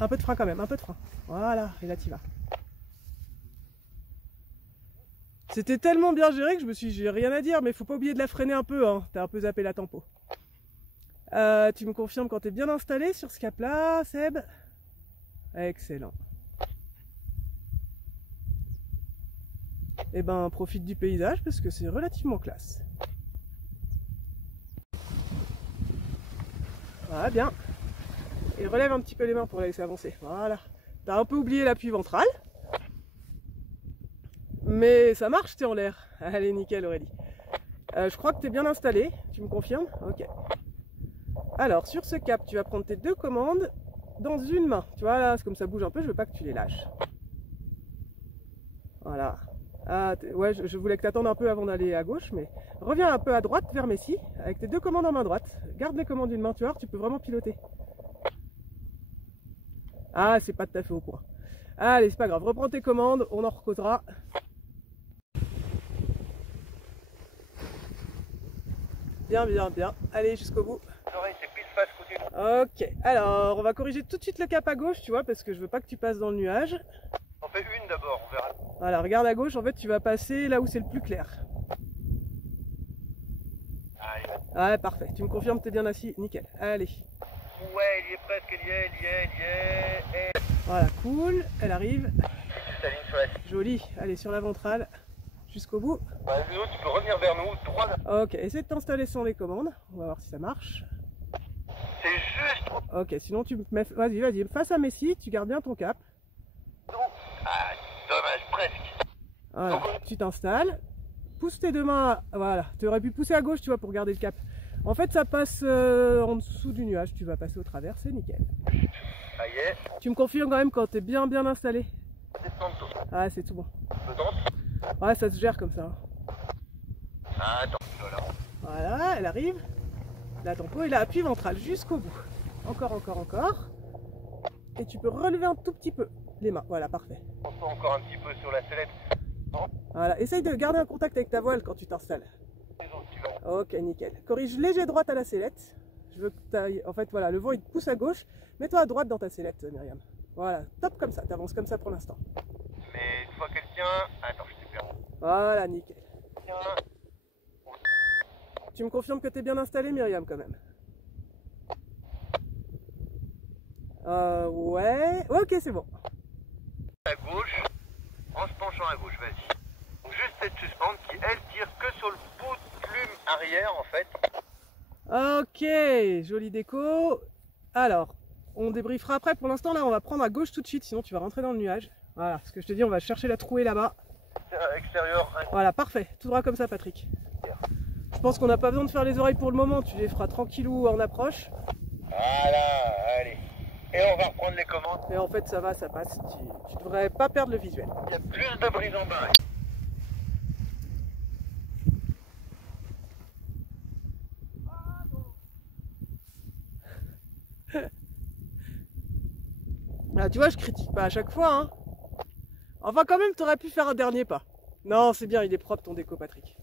un peu de frein quand même, un peu de frein. Voilà, et là tu vas. C'était tellement bien géré que je me suis dit, j'ai rien à dire, mais faut pas oublier de la freiner un peu, hein. T'as un peu zappé la tempo. Tu me confirmes quand t'es bien installé sur ce cap-là, Seb? Excellent. Et ben, profite du paysage parce que c'est relativement classe. Voilà, bien. Et relève un petit peu les mains pour la laisser avancer. Voilà. T'as un peu oublié l'appui ventral. Mais ça marche, t'es en l'air. Allez, nickel Aurélie. Je crois que t'es bien installé. Tu me confirmes? Ok. Alors, sur ce cap, tu vas prendre tes deux commandes dans une main. Tu vois, là, comme ça bouge un peu, je veux pas que tu les lâches. Voilà. Ah, ouais, je voulais que tu attendes un peu avant d'aller à gauche, mais reviens un peu à droite vers Messi, avec tes deux commandes en main droite. Garde les commandes d'une main, tu vois, tu peux vraiment piloter. Ah, c'est pas tout à fait au point. Allez, c'est pas grave, reprends tes commandes, on en recausera. Bien, bien, bien. Allez, jusqu'au bout. Ok, alors on va corriger tout de suite le cap à gauche, tu vois, parce que je veux pas que tu passes dans le nuage. On fait une d'abord, on verra. Voilà, regarde à gauche, en fait tu vas passer là où c'est le plus clair. Ouais, parfait. Tu me confirmes que t'es bien assis? Nickel. Allez. Ouais, il y est presque, il y est. Voilà, cool. Elle arrive. Tu t'alignes sur la... Joli. Allez, sur la ventrale. Jusqu'au bout. Bah, nous, tu peux revenir vers nous, droit. Ok, essaie de t'installer sans les commandes. On va voir si ça marche. C'est juste... Ok, sinon tu me mets... Vas-y, vas-y. Face à Messi, tu gardes bien ton cap. Ah, dommage, presque. Voilà, tu t'installes. Pousse tes deux mains. Voilà, tu aurais pu pousser à gauche, tu vois, pour garder le cap. En fait, ça passe en dessous du nuage. Tu vas passer au travers, c'est nickel. Ça y est. Tu me confirmes quand même quand t'es bien installé? Descends. Ah, c'est tout bon. Je tente. Ouais, ça se gère comme ça. Ah, attends, voilà. Voilà, elle arrive. La tempo et la appui ventrale jusqu'au bout. Encore. Et tu peux relever un tout petit peu les mains. Voilà, parfait. On sent encore un petit peu sur la sellette. Voilà, essaye de garder un contact avec ta voile quand tu t'installes. Ok, nickel. Corrige léger droite à la sellette. Je veux que tu ailles... En fait, voilà, le vent il te pousse à gauche. Mets-toi à droite dans ta sellette, Myriam. Voilà, top comme ça. Tu avances comme ça pour l'instant. Mais une fois qu'elle tient... Attends, je t'ai perdu. Voilà, nickel. Tiens. Tu me confirmes que tu es bien installé, Myriam, quand même? Ouais. Ok, c'est bon. À gauche, en se penchant à gauche, vas-y. Donc juste cette suspente qui, elle, tire que sur le bout de plume arrière, en fait. Ok, jolie déco. Alors, on débriefera après. Pour l'instant, là, on va prendre à gauche tout de suite, sinon tu vas rentrer dans le nuage. Voilà, ce que je te dis, on va chercher la trouée là-bas. Extérieur. Voilà, parfait. Tout droit comme ça, Patrick. Je pense qu'on n'a pas besoin de faire les oreilles pour le moment. Tu les feras tranquillou en approche. Voilà, allez. Et on va reprendre les commandes. Mais en fait, ça va, ça passe. Tu devrais pas perdre le visuel. Il y a plus de brise en bas. Là, tu vois, je critique pas à chaque fois, hein. Enfin, quand même, t'aurais pu faire un dernier pas. Non, c'est bien, il est propre ton déco, Patrick.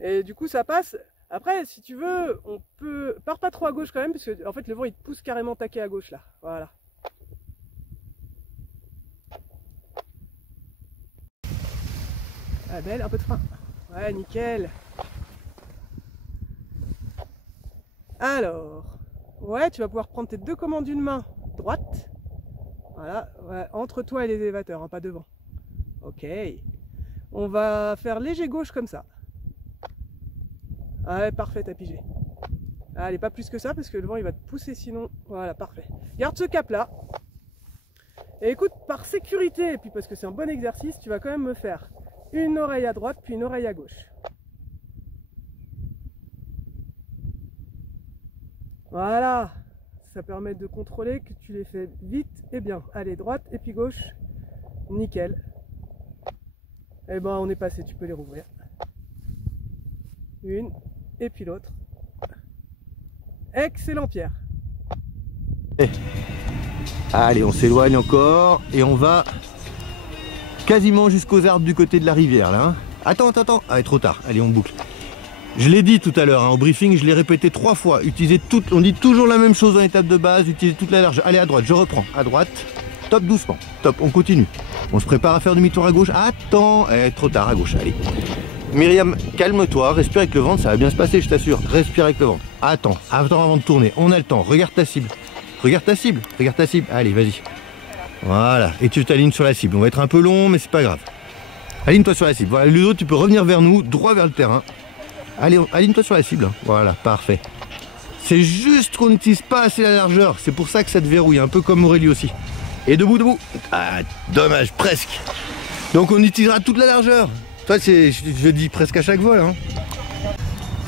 Et du coup, ça passe. Après, si tu veux, on peut... Pars pas trop à gauche quand même, parce que en fait, le vent, il te pousse carrément taquer à gauche, là. Voilà. Ah, belle, un peu de frein. Ouais, nickel. Alors, ouais, tu vas pouvoir prendre tes deux commandes d'une main droite. Voilà, ouais, entre toi et les élévateurs, hein, pas devant. Ok. On va faire léger gauche comme ça. Ah ouais, parfait, t'as pigé. Allez, pas plus que ça, parce que le vent, il va te pousser sinon. Voilà, parfait. Garde ce cap-là. Et écoute, par sécurité, et puis parce que c'est un bon exercice, tu vas quand même me faire une oreille à droite, puis une oreille à gauche. Voilà, ça permet de contrôler que tu les fais vite et bien. Allez, droite et puis gauche, nickel. Et ben on est passé, tu peux les rouvrir. Une et puis l'autre. Excellent, Pierre. Allez, on s'éloigne encore et on va quasiment jusqu'aux arbres du côté de la rivière là. Hein. Attends, ah, trop tard. Allez, on boucle. Je l'ai dit tout à l'heure, hein, au briefing, je l'ai répété 3 fois. On dit toujours la même chose en étape de base, utilisez toute la largeur. Allez, à droite, je reprends. À droite, top doucement. Top, on continue. On se prépare à faire demi-tour à gauche. Attends, trop tard, à gauche, allez. Myriam, calme-toi, respire avec le ventre, ça va bien se passer, je t'assure. Respire avec le ventre. Attends avant de tourner. On a le temps, regarde ta cible. Regarde ta cible, regarde ta cible. Allez, vas-y. Voilà, et tu t'alignes sur la cible. On va être un peu long, mais c'est pas grave. Aligne-toi sur la cible. Voilà, Ludo, tu peux revenir vers nous, droit vers le terrain. Allez, aligne-toi sur la cible. Voilà, parfait. C'est juste qu'on n'utilise pas assez la largeur. C'est pour ça que ça te verrouille, un peu comme Aurélie aussi. Et debout, debout. Ah, dommage, presque. Donc on utilisera toute la largeur. Toi, je dis presque à chaque vol. Hein.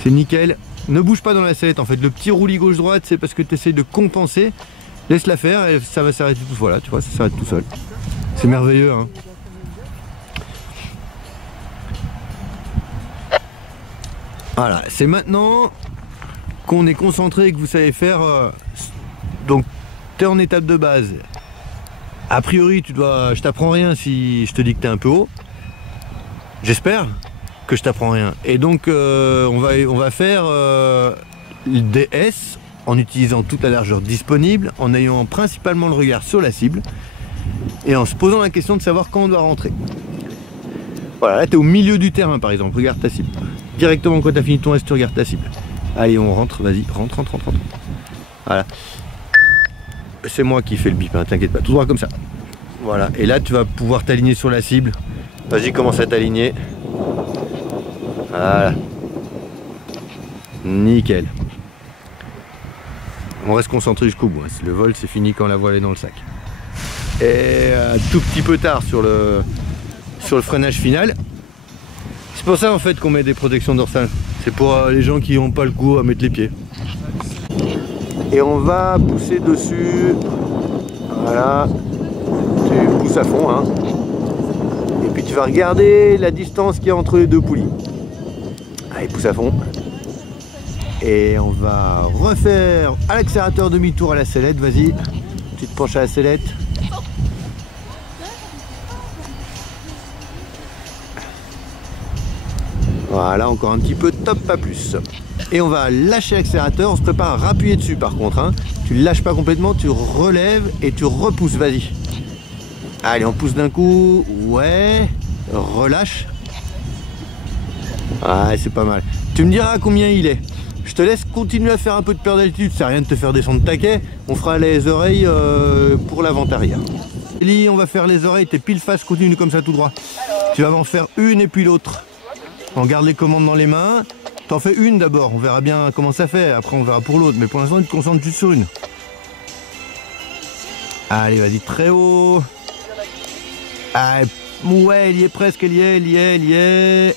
C'est nickel. Ne bouge pas dans la sellette. En fait, le petit roulis gauche-droite, c'est parce que tu essaies de compenser. Laisse-la faire et ça va s'arrêter tout seul. Voilà, tu vois, ça s'arrête tout seul. C'est merveilleux. Hein. Voilà, c'est maintenant qu'on est concentré et que vous savez faire. Donc, tu es en étape de base. A priori, je t'apprends rien si je te dis que tu es un peu haut. J'espère que je t'apprends rien. Et donc, on va faire des S en utilisant toute la largeur disponible, en ayant principalement le regard sur la cible et en se posant la question de savoir quand on doit rentrer. Voilà, là, tu es au milieu du terrain, par exemple. Regarde ta cible. Directement quand tu as fini ton S, tu regardes ta cible. Allez, on rentre, vas-y, rentre. Voilà. C'est moi qui fais le bip, hein, t'inquiète pas, tout droit comme ça. Voilà, et là tu vas pouvoir t'aligner sur la cible. Vas-y, commence à t'aligner. Voilà. Nickel. On reste concentré jusqu'au bout. Hein. Le vol, c'est fini quand la voile est dans le sac. Et un tout petit peu tard sur le freinage final. C'est pour ça en fait qu'on met des protections dorsales. C'est pour les gens qui n'ont pas le goût à mettre les pieds. Et on va pousser dessus. Voilà. Tu pousses à fond. Hein. Et puis tu vas regarder la distance qu'il y a entre les deux poulies. Allez, pousse à fond. Et on va refaire à l'accélérateur demi-tour à la sellette. Vas-y. Tu te penches à la sellette. Voilà, encore un petit peu, top, pas plus. Et on va lâcher l'accélérateur, on se prépare à rappuyer dessus par contre. Hein. Tu ne lâches pas complètement, tu relèves et tu repousses, vas-y. Allez, on pousse d'un coup, ouais, relâche. Ouais, c'est pas mal. Tu me diras combien il est. Je te laisse continuer à faire un peu de peur d'altitude, ça sert à rien de te faire descendre ta quai. On fera les oreilles pour l'avant-arrière. Ellie, on va faire les oreilles, t'es pile face, continue comme ça tout droit. Tu vas m'en faire une et puis l'autre. On garde les commandes dans les mains. T'en fais une d'abord, on verra bien comment ça fait. Après on verra pour l'autre, mais pour l'instant tu te concentres juste sur une. Allez, vas-y, très haut. Ah, ouais, elle y est presque, elle y est.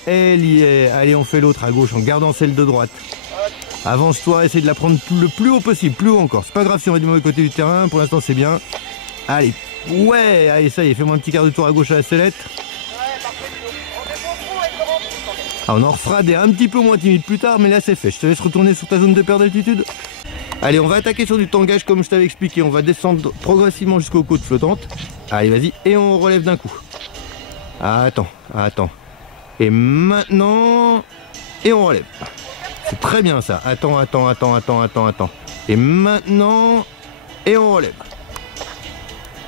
Allez, on fait l'autre à gauche en gardant celle de droite. Avance-toi, essaye de la prendre le plus haut possible, plus haut encore. C'est pas grave si on est du mauvais côté du terrain, pour l'instant c'est bien. Allez, ouais, allez, ça y est, fais-moi un petit quart de tour à gauche à la sellette. Ah, on en refera des un petit peu moins timides plus tard, mais là c'est fait. Je te laisse retourner sur ta zone de perte d'altitude. Allez, on va attaquer sur du tangage comme je t'avais expliqué. On va descendre progressivement jusqu'aux côtes flottantes. Allez, vas-y, et on relève d'un coup. Attends. Et maintenant... Et on relève. C'est très bien ça. Attends. Et maintenant... Et on relève.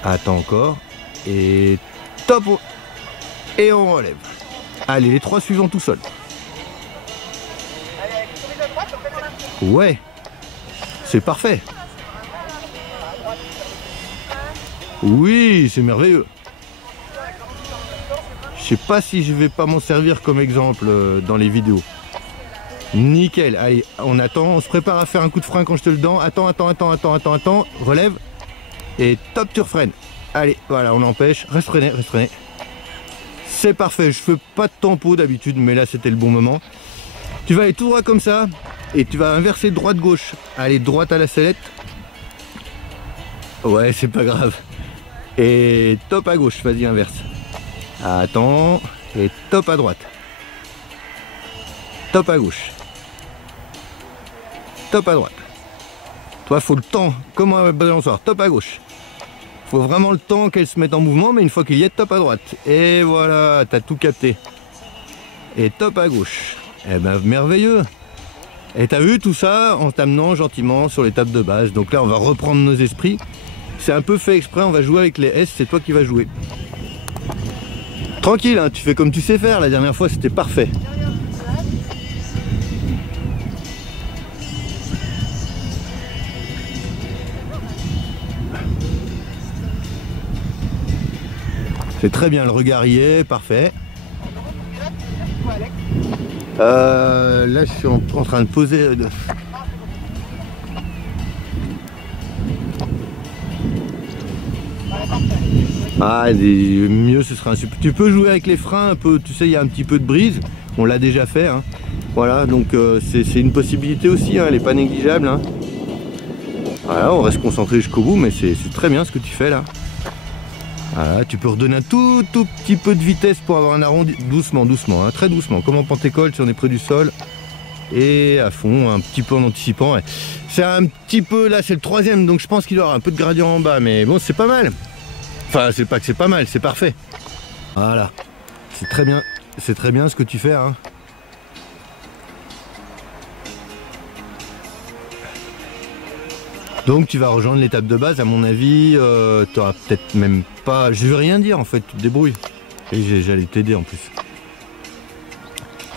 Attends encore. Et top. Et on relève. Allez, les trois suivants tout seuls. Ouais. C'est parfait. Oui, c'est merveilleux. Je sais pas si je vais pas m'en servir comme exemple dans les vidéos. Nickel. Allez, on attend, on se prépare à faire un coup de frein quand je te le donne. Attends. Relève. Et top, tu refreines. Allez, voilà, on empêche. Reste freiné. C'est parfait. Je fais pas de tempo d'habitude, mais là c'était le bon moment. Tu vas aller tout droit comme ça. Et tu vas inverser droite-gauche. Allez, droite à la sellette. Ouais, c'est pas grave. Et top à gauche, vas-y, inverse. Attends. Et top à droite. Top à gauche. Top à droite. Toi, faut le temps, comme un balançoire. Top à gauche. Faut vraiment le temps qu'elle se mette en mouvement, mais une fois qu'il y est, top à droite. Et voilà, t'as tout capté. Et top à gauche. Eh ben merveilleux. Et t'as vu tout ça en t'amenant gentiment sur l'étape de base. Donc là on va reprendre nos esprits. C'est un peu fait exprès, on va jouer avec les S, c'est toi qui vas jouer. Tranquille, hein, tu fais comme tu sais faire, la dernière fois c'était parfait. C'est très bien, le regard y est, parfait. Là je suis en train de poser... Ah, mieux ce sera un super... Tu peux jouer avec les freins un peu, tu sais, il y a un petit peu de brise, on l'a déjà fait, hein. Voilà, donc c'est une possibilité aussi, hein, elle n'est pas négligeable, hein. Voilà, on reste concentré jusqu'au bout, mais c'est très bien ce que tu fais là. Voilà, tu peux redonner un tout petit peu de vitesse pour avoir un arrondi, doucement, doucement, hein, très doucement, comme en pentecôte si on est près du sol. Et à fond, un petit peu en anticipant. Ouais. C'est un petit peu, là c'est le troisième, donc je pense qu'il y aura un peu de gradient en bas, mais bon, c'est pas mal. Enfin, c'est pas que c'est pas mal, c'est parfait. Voilà, c'est très bien ce que tu fais, hein. Donc tu vas rejoindre l'étape de base, à mon avis, tu auras peut-être même pas... Je vais rien dire en fait, tu te débrouilles. Et j'allais t'aider en plus.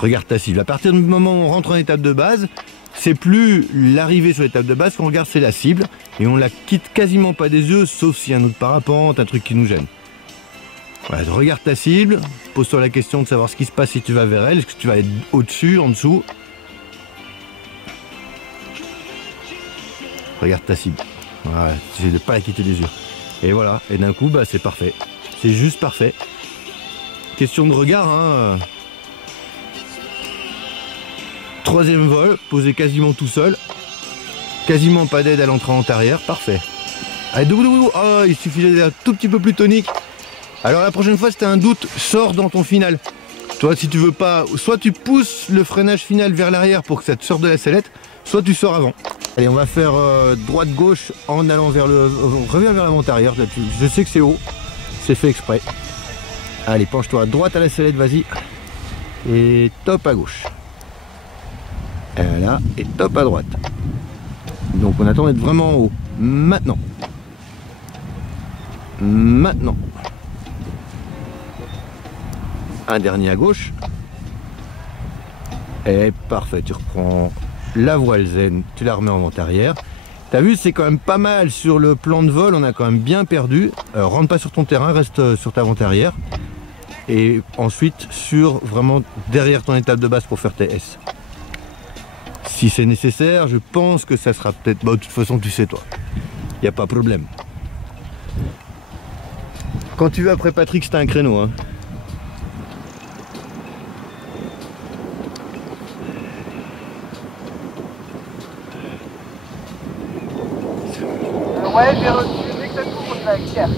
Regarde ta cible. À partir du moment où on rentre en étape de base, c'est plus l'arrivée sur l'étape de base qu'on regarde, c'est la cible. Et on la quitte quasiment pas des yeux, sauf s'il y a un autre parapente, un truc qui nous gêne. Voilà, regarde ta cible, pose-toi la question de savoir ce qui se passe si tu vas vers elle. Est-ce que tu vas être au-dessus, en dessous? Regarde ta cible. Voilà, j'essaie de pas la quitter des yeux. Et voilà, et d'un coup, bah, c'est parfait. C'est juste parfait. Question de regard, hein. Troisième vol, posé quasiment tout seul. Quasiment pas d'aide à l'entrée arrière, parfait. Allez, double. Oh, il suffisait d'être un tout petit peu plus tonique. Alors la prochaine fois, si tu as un doute, sors dans ton final. Toi, si tu veux pas, soit tu pousses le freinage final vers l'arrière pour que ça te sorte de la sellette, soit tu sors avant. Allez, on va faire droite-gauche en allant vers le... Reviens vers l'avant arrière, je sais que c'est haut, c'est fait exprès. Allez, penche-toi à droite à la sellette, vas-y. Et top à gauche. Voilà, et top à droite. Donc on attend d'être vraiment en haut. Maintenant. Maintenant. Un dernier à gauche. Et parfait, tu reprends la voile zen, tu la remets en vente arrière. T'as vu, c'est quand même pas mal sur le plan de vol, on a quand même bien perdu. Rentre pas sur ton terrain, reste sur ta vente arrière. Et ensuite sur vraiment derrière ton étape de base pour faire tes S. Si c'est nécessaire, je pense que ça sera peut-être... Bah, de toute façon, tu sais toi, il n'y a pas de problème. Quand tu veux après Patrick, c'est un créneau, hein. Ouais, j'ai reçu, dès que ça s'ouvre, je vais Pierre.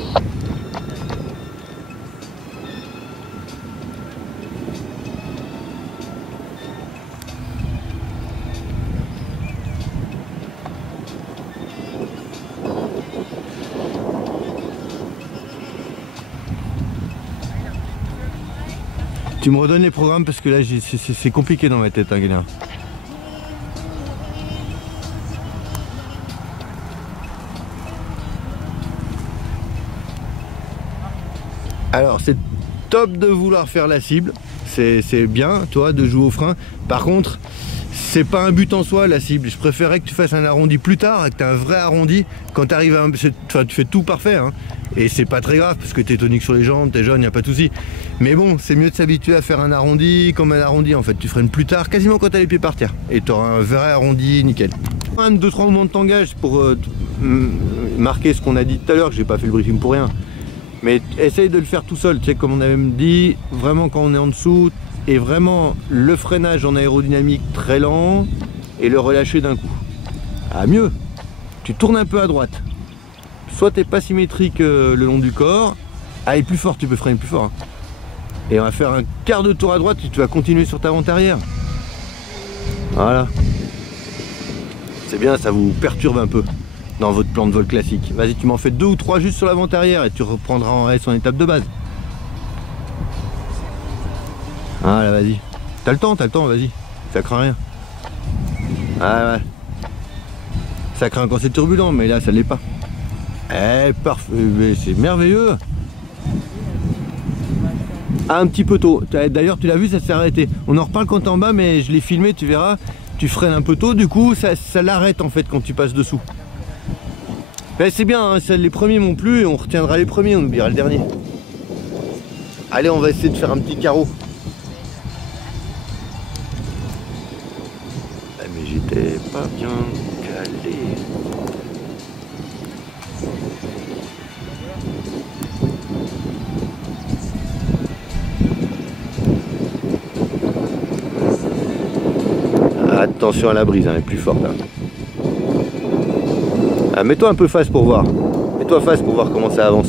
Tu me redonnes les programmes parce que là c'est compliqué dans ma tête, hein, Guélin. Alors c'est top de vouloir faire la cible, c'est bien toi de jouer au frein. Par contre, c'est pas un but en soi la cible. Je préférerais que tu fasses un arrondi plus tard, que tu as un vrai arrondi. Quand tu arrives à enfin, tu fais tout parfait, hein. Et c'est pas très grave parce que t'es tonique sur les jambes, t'es jeune, y a pas de souci. Mais bon, c'est mieux de s'habituer à faire un arrondi comme un arrondi en fait. Tu freines plus tard, quasiment quand t'as les pieds par terre. Et tu auras un vrai arrondi nickel. Un 2-3 moments de tangage pour marquer ce qu'on a dit tout à l'heure, que j'ai pas fait le briefing pour rien. Mais essaye de le faire tout seul, tu sais, comme on avait dit, vraiment quand on est en dessous, et vraiment le freinage en aérodynamique très lent et le relâcher d'un coup. Ah mieux, tu tournes un peu à droite. Soit t'es pas symétrique le long du corps, allez plus fort, tu peux freiner plus fort. Hein. Et on va faire un quart de tour à droite et tu vas continuer sur ta vente arrière. Voilà. C'est bien, ça vous perturbe un peu dans votre plan de vol classique. Vas-y, tu m'en fais 2 ou 3 juste sur la vente arrière et tu reprendras en S en étape de base. Voilà, vas-y. T'as le temps, vas-y. ça craint rien. Ah ouais. Ça craint quand c'est turbulent, mais là ça l'est pas. Eh parfait, c'est merveilleux. Ah, un petit peu tôt. D'ailleurs tu l'as vu, ça s'est arrêté. On en reparle quand t'es en bas, mais je l'ai filmé, tu verras. Tu freines un peu tôt, du coup ça l'arrête en fait quand tu passes dessous. Ben, c'est bien, hein, les premiers m'ont plu et on retiendra les premiers, on oubliera le dernier. Allez, on va essayer de faire un petit carreau. Ah, mais j'étais pas bien calé. Attention à la brise, hein, elle est plus forte. Hein. Ah, mets-toi un peu face pour voir. Mets-toi face pour voir comment ça avance.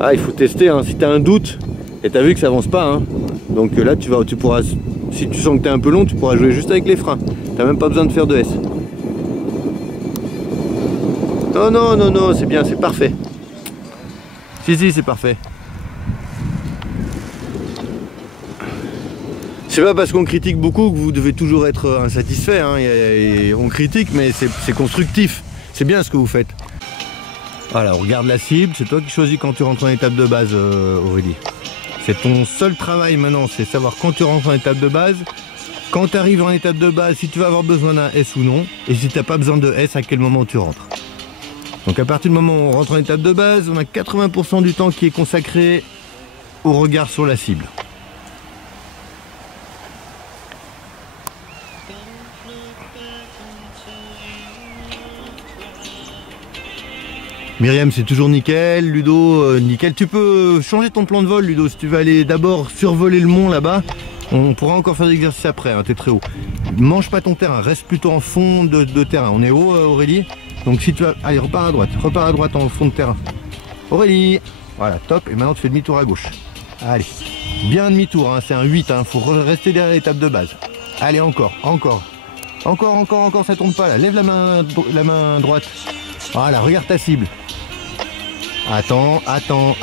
Ah, il faut tester, hein. Si tu as un doute, et tu as vu que ça avance pas, hein. Donc là tu pourras, si tu sens que tu es un peu long, tu pourras jouer juste avec les freins. Tu n'as même pas besoin de faire de S. Non, non, non, non, c'est bien, c'est parfait. Si, c'est parfait. C'est pas parce qu'on critique beaucoup que vous devez toujours être insatisfait, hein. On critique, mais c'est constructif. C'est bien ce que vous faites. Voilà, on regarde la cible, c'est toi qui choisis quand tu rentres en étape de base, Aurélie. C'est ton seul travail maintenant, c'est savoir quand tu rentres en étape de base, quand tu arrives en étape de base, si tu vas avoir besoin d'un S ou non, et si tu n'as pas besoin de S, à quel moment tu rentres. Donc à partir du moment où on rentre en étape de base, on a 80% du temps qui est consacré au regard sur la cible. Myriam, c'est toujours nickel. Ludo, nickel. Tu peux changer ton plan de vol, Ludo, si tu veux aller d'abord survoler le mont là-bas. On pourra encore faire des exercices après, hein, t'es très haut. Mange pas ton terrain, reste plutôt en fond de terrain. On est haut, Aurélie. Donc si tu vas... Allez, repars à droite en fond de terrain. Aurélie, voilà, top. Et maintenant tu fais demi-tour à gauche. Allez, bien demi-tour, hein, c'est un 8, hein, faut rester derrière l'étape de base. Allez, encore, ça tombe pas là. Lève la main droite. Voilà, regarde ta cible. Attends encore.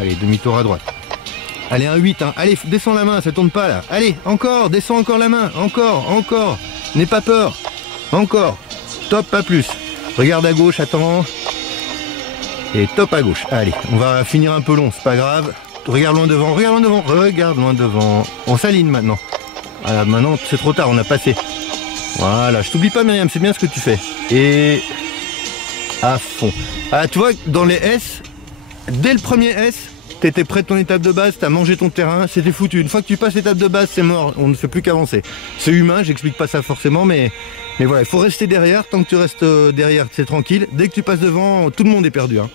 Allez, demi-tour à droite. Allez, un 8, hein. Allez, descends la main, ça tourne pas là. Allez, encore, descends encore la main. Encore. N'aie pas peur. Encore. Top, pas plus. Regarde à gauche, attends. Et top à gauche. Allez, on va finir un peu long, c'est pas grave. Regarde loin devant. On s'aligne maintenant. Voilà, maintenant, c'est trop tard, on a passé. Voilà, je t'oublie pas Myriam, c'est bien ce que tu fais. Et à fond. Ah, tu vois, dans les S, dès le premier S, t'étais près de ton étape de base, t'as mangé ton terrain, c'était foutu. Une fois que tu passes l'étape de base, c'est mort, on ne fait plus qu'avancer. C'est humain, j'explique pas ça forcément, mais voilà, il faut rester derrière. Tant que tu restes derrière, c'est tranquille. Dès que tu passes devant, tout le monde est perdu, hein.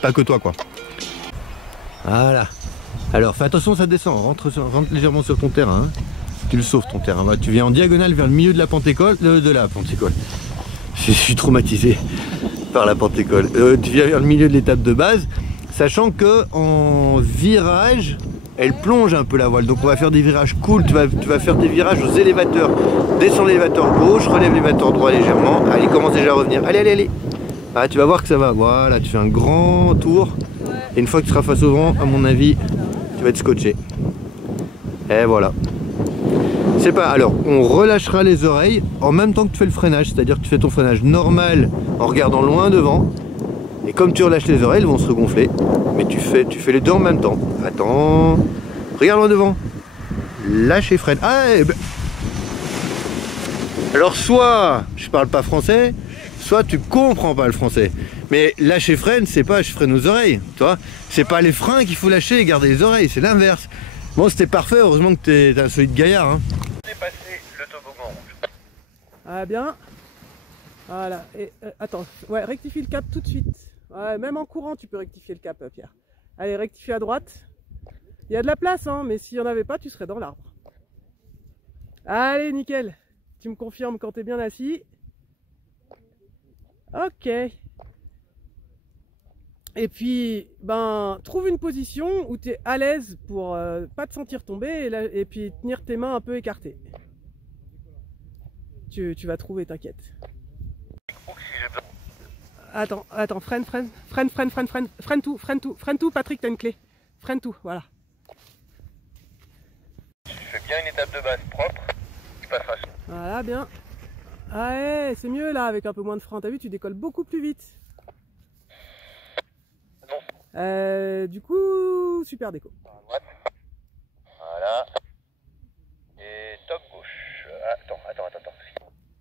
Pas que toi, quoi. Voilà. Alors, fais attention, ça descend, rentre légèrement sur ton terrain, hein. Tu le sauves ton terrain. Tu viens en diagonale vers le milieu de la pentécole. Je suis traumatisé par la pentécole. Tu viens vers le milieu de l'étape de base, sachant que en virage, elle plonge un peu la voile. Donc on va faire des virages cool. Tu vas faire des virages aux élévateurs. Descends l'élévateur gauche, relève l'élévateur droit légèrement. Allez, commence déjà à revenir. Allez. Ah, tu vas voir que ça va. Voilà, tu fais un grand tour. Et une fois que tu seras face au vent, à mon avis, tu vas être scotché. Et voilà. C'est pas, alors on relâchera les oreilles en même temps que tu fais le freinage, c'est-à-dire que tu fais ton freinage normal en regardant loin devant, et comme tu relâches les oreilles, elles vont se regonfler, mais tu fais les deux en même temps. Attends, regarde loin devant, lâche et freine. Ah, ben... Alors soit je parle pas français, soit tu comprends pas le français, mais lâche et freine, c'est pas je freine aux oreilles, tu vois, c'est pas les freins qu'il faut lâcher et garder les oreilles, c'est l'inverse. Bon, c'était parfait, heureusement que t'es un solide gaillard, hein. Dépasser le toboggan rouge. Ah bien. Voilà. Et attends, ouais, rectifie le cap tout de suite. Ouais, même en courant, tu peux rectifier le cap, Pierre. Allez, rectifie à droite. Il y a de la place, hein, mais s'il n'y en avait pas, tu serais dans l'arbre. Allez, nickel. Tu me confirmes quand t'es bien assis. Ok. Et puis, ben, trouve une position où tu es à l'aise pour pas te sentir tomber et puis tenir tes mains un peu écartées. Tu vas trouver, t'inquiète. Attends, freine tout, Patrick, t'as une clé. Freine tout, voilà. fais bien une étape de base propre, tu passeras sur. Voilà, bien. Ouais, c'est mieux là, avec un peu moins de frein. T'as vu, tu décolles beaucoup plus vite. Du coup, super déco. À droite. Voilà. Et top gauche. Attends.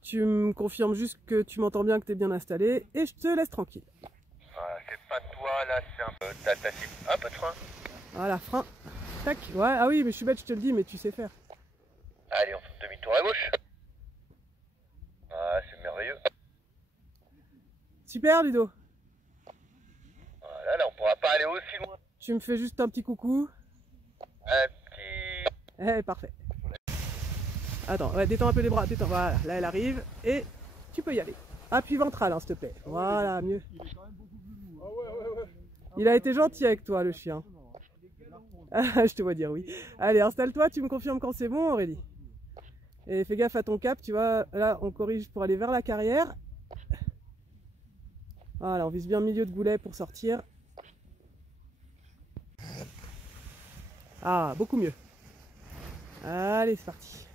Tu me confirmes juste que tu m'entends bien, que tu es bien installé, et je te laisse tranquille. Voilà, c'est pas toi là, c'est un peu. T'as un peu de frein. Voilà, frein. Tac. Ouais, ah oui, mais je suis bête, je te le dis, mais tu sais faire. Allez, on fait demi-tour à gauche. Ah, c'est merveilleux. Super, Ludo. Voilà, là on pourra pas aller aussi loin. Tu me fais juste un petit coucou. Un petit. Eh, parfait. Attends, ouais, détends un peu les bras, détends. Voilà, là elle arrive et tu peux y aller. Appui ventral, hein, s'il te plaît. Voilà, mieux. Il a été gentil avec toi, le chien. Ah, je te vois dire oui. Allez, installe-toi, tu me confirmes quand c'est bon, Aurélie. Et fais gaffe à ton cap, tu vois. Là, on corrige pour aller vers la carrière. Voilà, on vise bien le milieu de goulet pour sortir. Ah, beaucoup mieux. Allez, c'est parti.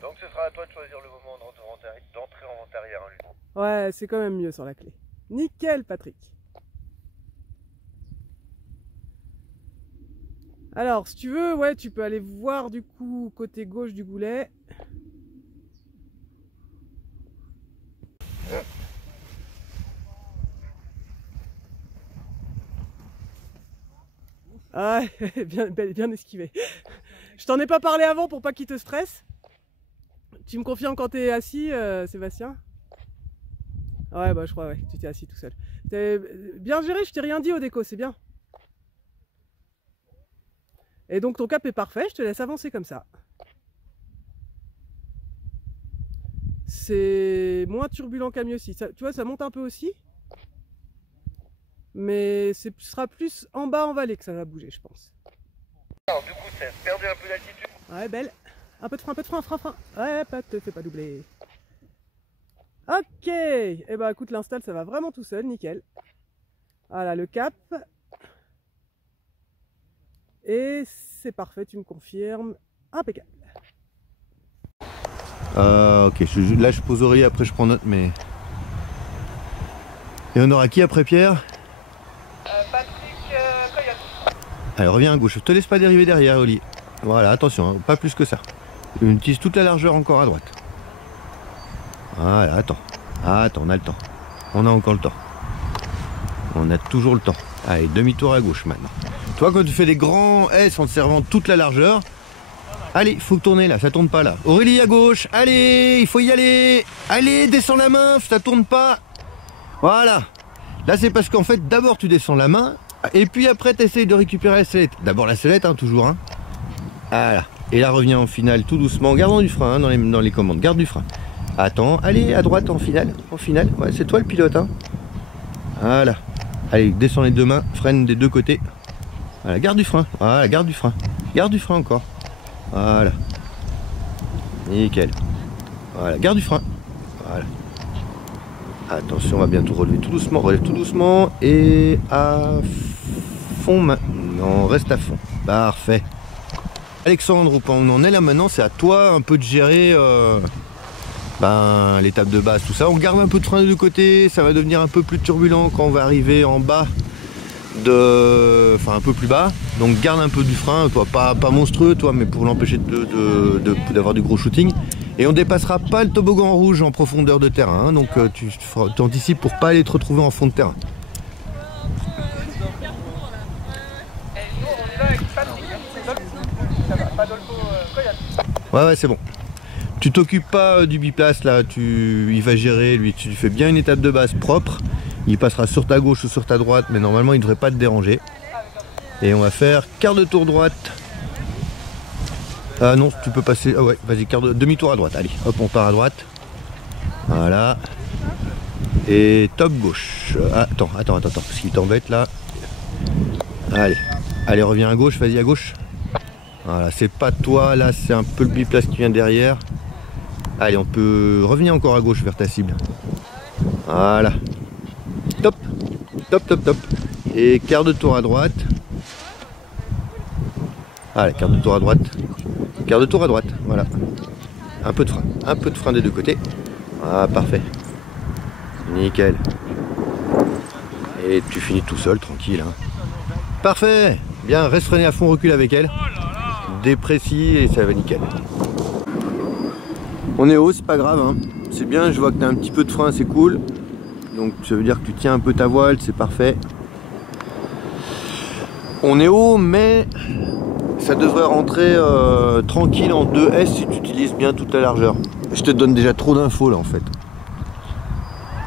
Donc ce sera à toi de choisir le moment d'entrer en vente arrière. Hein, lui. Ouais, c'est quand même mieux sur la clé. Nickel, Patrick. Alors, si tu veux, ouais, tu peux aller voir du coup côté gauche du goulet. Ah, bien esquivé. Je t'en ai pas parlé avant pour pas qu'il te stresse. Tu me confirmes quand t'es assis, Sébastien? Ouais, bah je crois, ouais, tu t'es assis tout seul. T'es bien géré, je t'ai rien dit au déco, c'est bien. Et donc ton cap est parfait, je te laisse avancer comme ça. C'est moins turbulent qu'à mieux aussi. Tu vois, ça monte un peu aussi. Mais ce sera plus en bas en vallée que ça va bouger, je pense. Alors du coup, c'est perdu un peu d'altitude. Ouais, belle. Un peu de frein, frein. Ouais, te fais pas doubler. Ok. Et bah écoute, l'install, ça va vraiment tout seul, nickel. Voilà, le cap. Et c'est parfait, tu me confirmes. Impeccable. Ok, là je pose Aurélie, après je prends note, mais... Et on aura qui après Pierre? Patrick Coyote. Allez, reviens à gauche, je te laisse pas dériver derrière, Oli. Voilà, attention, hein, pas plus que ça. On utilise toute la largeur encore à droite. Voilà, attends, on a le temps. On a encore le temps. On a toujours le temps. Allez, demi-tour à gauche maintenant. Toi, quand tu fais des grands S en te servant toute la largeur, allez, il faut tourner là, ça tourne pas là. Aurélie à gauche, allez, il faut y aller. Allez, descends la main, ça tourne pas. Voilà. Là, c'est parce qu'en fait, d'abord tu descends la main, et puis après tu essayes de récupérer la sellette. D'abord la sellette, hein, toujours. Hein. Voilà. Et là, reviens en finale tout doucement, gardant du frein hein, dans les commandes. Garde du frein. Attends, allez, à droite en finale. Ouais, c'est toi le pilote. Hein. Voilà. Allez, descends les deux mains, freine des deux côtés. Voilà, garde du frein. Voilà, garde du frein. Garde du frein encore. Voilà. Nickel. Voilà, garde du frein. Voilà. Attention, on va bientôt relever tout doucement. Relève tout doucement. Et à fond maintenant. Reste à fond. Parfait. Alexandre, où on en est là maintenant, c'est à toi un peu de gérer l'étape de base, tout ça. On garde un peu de frein de deux côtés. Ça va devenir un peu plus turbulent quand on va arriver en bas. Enfin un peu plus bas, donc garde un peu du frein, toi, pas monstrueux toi, mais pour l'empêcher d'avoir du gros shooting. Et on dépassera pas le toboggan rouge en profondeur de terrain, hein, donc tu anticipes pour pas aller te retrouver en fond de terrain. Ouais, c'est bon. Tu t'occupes pas du biplace là, il va gérer, lui, tu fais bien une étape de base propre. Il passera sur ta gauche ou sur ta droite, mais normalement il ne devrait pas te déranger. Et on va faire quart de tour droite. Ah non, tu peux passer. Ah ouais, vas-y, demi-tour à droite. Allez, hop, on part à droite. Voilà. Et top gauche. Attends, parce qu'il t'embête là. Allez, reviens à gauche, vas-y à gauche. Voilà, c'est pas toi, là c'est un peu le biplace qui vient derrière. Allez, on peut revenir encore à gauche vers ta cible. Voilà. Top. Et quart de tour à droite. Allez, quart de tour à droite. quart de tour à droite, voilà. Un peu de frein des deux côtés. Ah, parfait. Nickel. Et tu finis tout seul, tranquille. Hein. Parfait. Bien, reste freiné à fond, recule avec elle. Déprécis et ça va nickel. On est haut, c'est pas grave. Hein. C'est bien, je vois que tu as un petit peu de frein, c'est cool. Donc ça veut dire que tu tiens un peu ta voile, c'est parfait. On est haut, mais ça devrait rentrer tranquille en 2S si tu utilises bien toute la largeur. Je te donne déjà trop d'infos là en fait.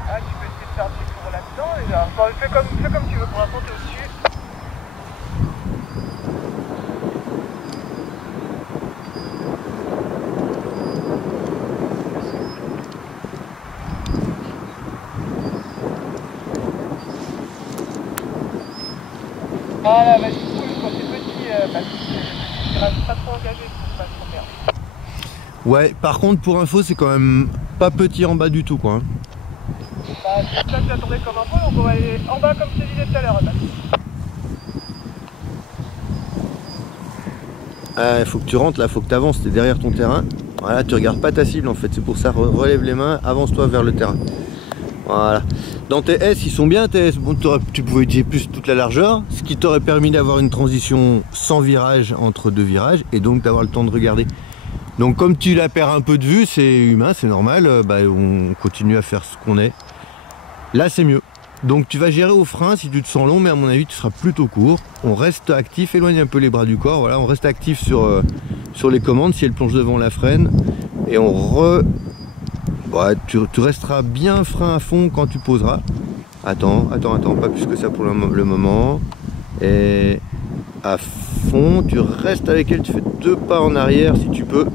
Ah, tu peux essayer de faire des tours là-dedans déjà. Enfin, fais comme tu veux, pour l'instant t'es au-dessus. Voilà, vas-y, cool, quand t'es petit, parce que tu restes pas trop engagé, faut pas trop perdre. Ouais, par contre pour info c'est quand même pas petit en bas du tout quoi. Hein. Bah, c'est ça que j'attendais comme info, donc on va aller en bas comme je te disais tout à l'heure. Il faut que tu rentres là, faut que tu avances, tu es derrière ton terrain. Voilà, tu regardes pas ta cible en fait, c'est pour ça, relève les mains, avance-toi vers le terrain. Voilà. Dans tes S, ils sont bien tes S. Bon, tu pouvais utiliser plus toute la largeur, ce qui t'aurait permis d'avoir une transition sans virage entre deux virages et donc d'avoir le temps de regarder. Donc comme tu la perds un peu de vue, c'est humain, c'est normal, bah, on continue à faire ce qu'on est. Là c'est mieux. Donc tu vas gérer au frein si tu te sens long, mais à mon avis tu seras plutôt court. On reste actif, éloigne un peu les bras du corps, voilà, on reste actif sur les commandes, si elle plonge devant la freine. Et on ouais, tu resteras bien frein à fond quand tu poseras. Attends, pas plus que ça pour le moment. Et à fond, tu restes avec elle, tu fais 2 pas en arrière si tu peux.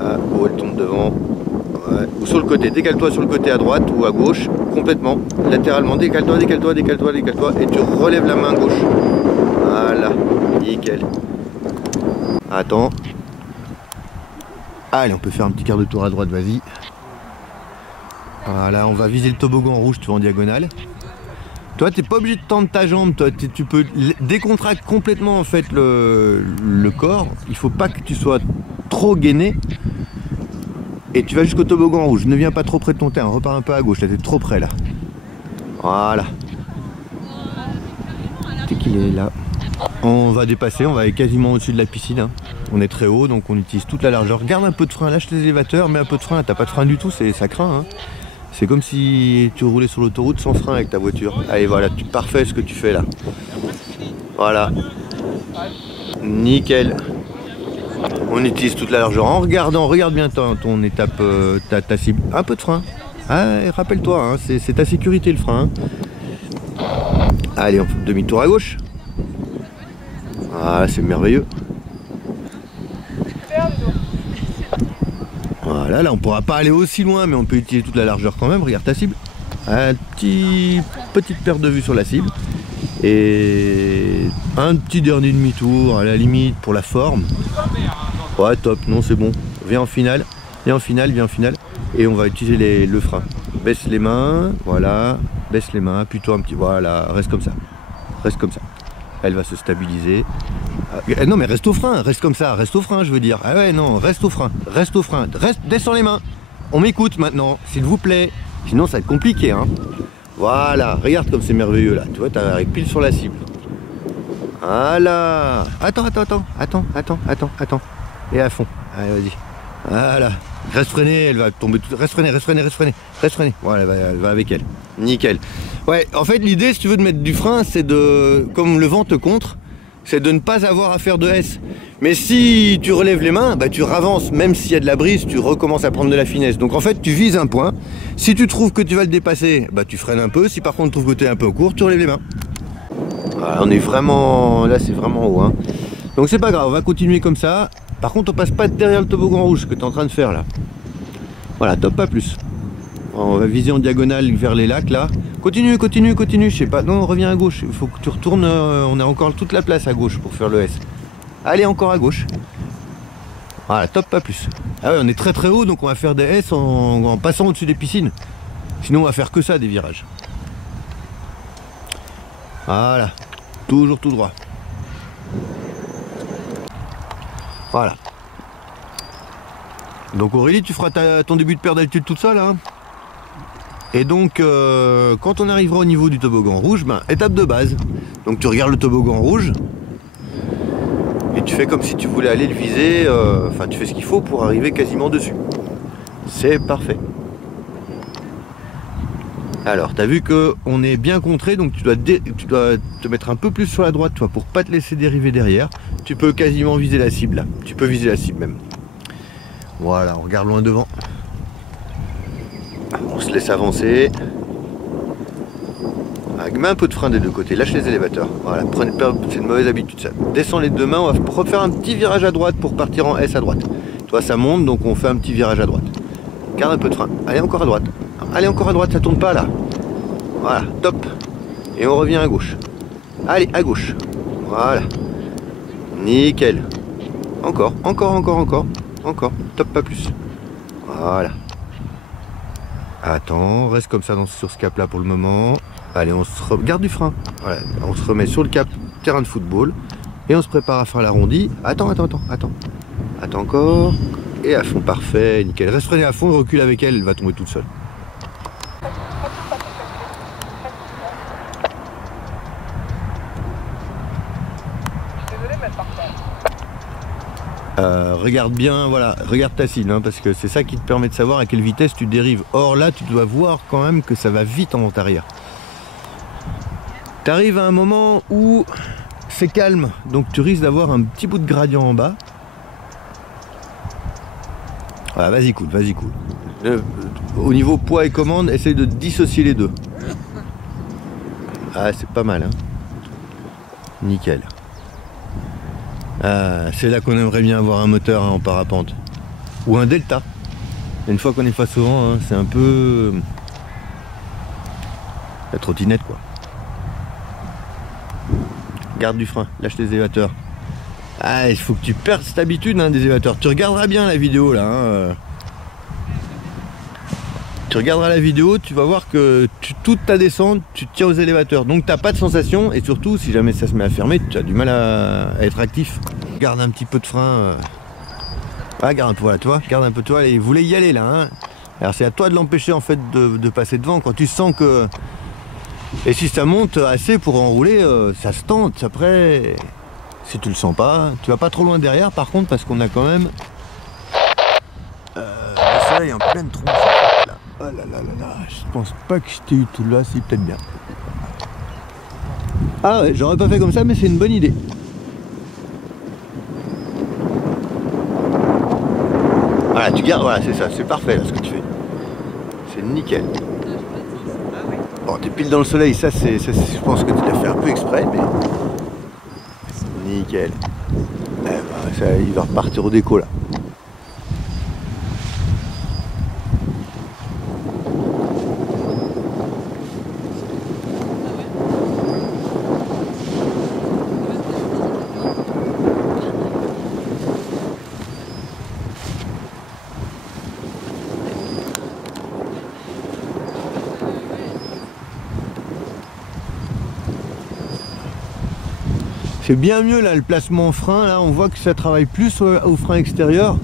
Ah, oh, elle tombe devant. Ouais. Ou sur le côté, décale-toi sur le côté à droite ou à gauche, complètement, latéralement, décale-toi, et tu relèves la main gauche. Voilà, nickel. Attends. Allez, on peut faire un petit quart de tour à droite, vas-y. Voilà, on va viser le toboggan rouge, tu vas en diagonale. Toi, t'es pas obligé de tendre ta jambe, toi, tu peux décontracter complètement en fait le corps. Il faut pas que tu sois trop gainé. Et tu vas jusqu'au toboggan rouge, ne viens pas trop près de ton terrain, repars un peu à gauche, là t'es trop près là. Voilà. C'est qu'il est là. On va dépasser, on va aller quasiment au-dessus de la piscine. Hein. On est très haut, donc on utilise toute la largeur. Garde un peu de frein, lâche les élévateurs, mets un peu de frein, t'as pas de frein du tout, ça craint. Hein. C'est comme si tu roulais sur l'autoroute sans frein avec ta voiture. Allez voilà, parfait ce que tu fais là. Voilà. Nickel. On utilise toute la largeur en regardant, regarde bien ton étape, ta cible. Un peu de frein. Ah, rappelle-toi, hein, c'est ta sécurité le frein. Hein. Allez, on fait demi-tour à gauche. Voilà, c'est merveilleux. Voilà, là on pourra pas aller aussi loin, mais on peut utiliser toute la largeur quand même. Regarde ta cible. Un petite perte de vue sur la cible. Et un petit dernier demi-tour à la limite pour la forme. Ouais, top, non, c'est bon. Viens en finale, viens en finale. Et on va utiliser le frein. Baisse les mains, voilà. Baisse les mains, plutôt un petit. Voilà, reste comme ça. Elle va se stabiliser. Ah, non, mais reste au frein, reste comme ça, reste au frein, je veux dire. Ah ouais, non, reste au frein, descends les mains. On m'écoute maintenant, s'il vous plaît. Sinon, ça va être compliqué, hein. Voilà, regarde comme c'est merveilleux là. Tu vois, t'arrives pile sur la cible. Voilà. Attends. Et à fond. Allez, vas-y. Voilà. Reste freiné, elle va tomber. Reste freiné. Voilà, elle va avec elle. Nickel. Ouais, en fait, l'idée, si tu veux, de mettre du frein, c'est de, comme le vent te contre, c'est de ne pas avoir à faire de S. Mais si tu relèves les mains, bah, tu ravances. Même s'il y a de la brise, tu recommences à prendre de la finesse. Donc en fait, tu vises un point. Si tu trouves que tu vas le dépasser, bah, tu freines un peu. Si par contre, tu trouves que tu es un peu court, tu relèves les mains. Voilà, on est vraiment... Là, c'est vraiment haut. Hein. Donc c'est pas grave, on va continuer comme ça. Par contre, on passe pas derrière le toboggan rouge que tu es en train de faire là. Voilà, top, pas plus. On va viser en diagonale vers les lacs là. Continue, je sais pas. Non, reviens à gauche. Il faut que tu retournes. On a encore toute la place à gauche pour faire le S. Allez, encore à gauche. Voilà, top, pas plus. Ah ouais, on est très haut, donc on va faire des S en passant au-dessus des piscines. Sinon, on va faire que ça, des virages. Voilà. Toujours tout droit. Voilà. Donc Aurélie, tu feras ton début de paire d'altitude toute seule, hein. Et donc, quand on arrivera au niveau du toboggan rouge, ben, étape de base. Donc tu regardes le toboggan rouge, et tu fais comme si tu voulais aller le viser, enfin tu fais ce qu'il faut pour arriver quasiment dessus. C'est parfait. Alors, tu as vu qu'on est bien contré, donc tu dois te mettre un peu plus sur la droite, toi, pour pas te laisser dériver derrière. Tu peux quasiment viser la cible, là. Tu peux viser la cible même. Voilà, on regarde loin devant. On se laisse avancer. Mets un peu de frein des deux côtés, lâche les élévateurs. Voilà, c'est une mauvaise habitude ça. Descends les deux mains, on va refaire un petit virage à droite pour partir en S à droite. Toi ça monte, donc on fait un petit virage à droite. Garde un peu de frein. Allez, encore à droite. Allez, encore à droite, ça tourne pas là. Voilà, top. Et on revient à gauche. Allez, à gauche. Voilà. Nickel. Encore. Encore. Top, pas plus. Voilà. Attends, reste comme ça sur ce cap là pour le moment. Allez, on se garde du frein. Voilà, on se remet sur le cap terrain de football. Et on se prépare à faire l'arrondi. Attends. Attends encore. Et à fond, parfait, nickel. Reste freiné à fond, recule avec elle, elle va tomber toute seule. Regarde bien, voilà, regarde ta cible, hein, parce que c'est ça qui te permet de savoir à quelle vitesse tu dérives. Or là, tu dois voir quand même que ça va vite en vent arrière. Tu arrives à un moment où c'est calme, donc tu risques d'avoir un petit bout de gradient en bas. Voilà, vas-y cool. Au niveau poids et commande, essaye de dissocier les deux. Ah, c'est pas mal, hein. Nickel. Ah, c'est là qu'on aimerait bien avoir un moteur, hein, en parapente. Ou un delta. Une fois qu'on est face au vent, hein, c'est un peu la trottinette quoi. Garde du frein, lâche les élévateurs. Ah, il faut que tu perdes cette habitude, hein, des élévateurs. Tu regarderas bien la vidéo là. Hein. Tu regarderas la vidéo, tu vas voir que toute ta descente, tu te tiens aux élévateurs. Donc tu n'as pas de sensation et surtout, si jamais ça se met à fermer, tu as du mal à être actif. Garde un petit peu de frein. Ah, garde un peu, voilà, toi, garde un peu toi. Il voulait y aller là. Hein. Alors c'est à toi de l'empêcher en fait de passer devant. Quand tu sens que... Et si ça monte assez pour enrouler, ça se tente. Après, si tu le sens pas, tu vas pas trop loin derrière par contre, parce qu'on a quand même le soleil en pleine tronche. Là. Oh là, je pense pas que je t'ai eu tout là, si peut-être bien. Ah ouais, j'aurais pas fait comme ça, mais c'est une bonne idée. Voilà, tu gardes, voilà, c'est ça, c'est parfait là ce que tu fais. C'est nickel. Bon, t'es pile dans le soleil, ça, je pense que tu l'as fait un peu exprès, mais nickel. Eh ben, ça, il va repartir au déco là. C'est bien mieux là le placement frein, là on voit que ça travaille plus au frein extérieur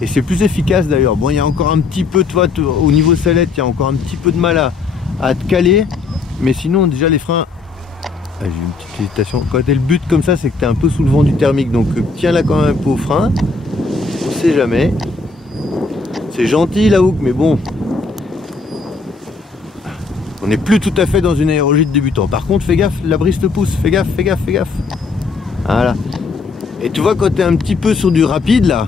et c'est plus efficace d'ailleurs. Bon, il y a encore un petit peu, toi au niveau sellette, il y a encore un petit peu de mal à te caler, mais sinon déjà les freins, j'ai une petite hésitation, quand elle bute comme ça c'est que tu es un peu sous le vent du thermique, donc tiens là quand même un peu au frein, on sait jamais. C'est gentil la hook, mais bon, on n'est plus tout à fait dans une aérogite débutant. Par contre fais gaffe, la brise te pousse, fais gaffe. Voilà. Et tu vois quand tu es un petit peu sur du rapide là,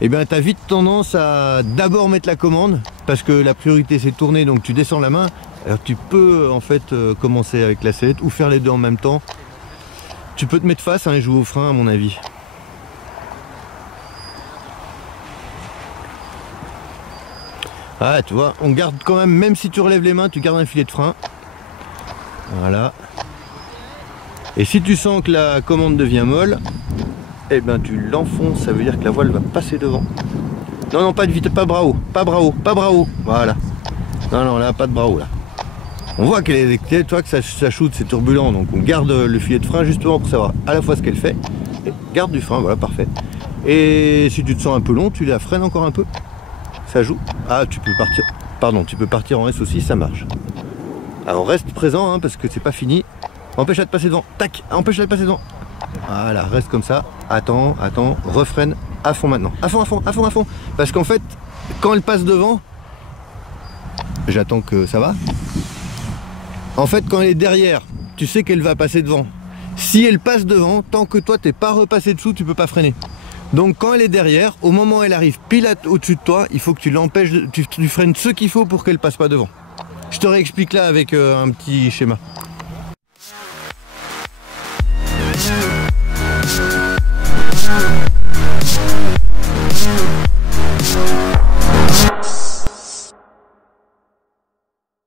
et bien tu as vite tendance à d'abord mettre la commande parce que la priorité c'est tourner, donc tu descends la main. Alors tu peux en fait commencer avec la sellette ou faire les deux en même temps. Tu peux te mettre face, hein, et jouer au frein à mon avis. Ah, tu vois, on garde quand même si tu relèves les mains, tu gardes un filet de frein. Voilà. Et si tu sens que la commande devient molle, eh ben tu l'enfonces, ça veut dire que la voile va passer devant. Non, pas de vitesse, pas bravo. Voilà. Non, là, pas de bravo là. On voit qu'elle est, toi, que ça shoot, c'est turbulent, donc on garde le filet de frein justement pour savoir à la fois ce qu'elle fait. Et garde du frein, voilà, parfait. Et si tu te sens un peu long, tu la freines encore un peu. Ça joue. Ah, tu peux partir. Pardon, tu peux partir en S aussi, ça marche. Alors reste présent hein, parce que c'est pas fini. Empêche-la de passer devant. Tac, empêche-la de passer devant. Voilà, reste comme ça. Attends, attends, refreine à fond maintenant. À fond, à fond, à fond, à fond. Parce qu'en fait, quand elle passe devant, j'attends que ça va. En fait, quand elle est derrière, tu sais qu'elle va passer devant. Si elle passe devant, tant que toi t'es pas repassé dessous, tu peux pas freiner. Donc quand elle est derrière, au moment où elle arrive pile au-dessus de toi, il faut que tu l'empêches, tu freines ce qu'il faut pour qu'elle passe pas devant. Je te réexplique là avec un petit schéma.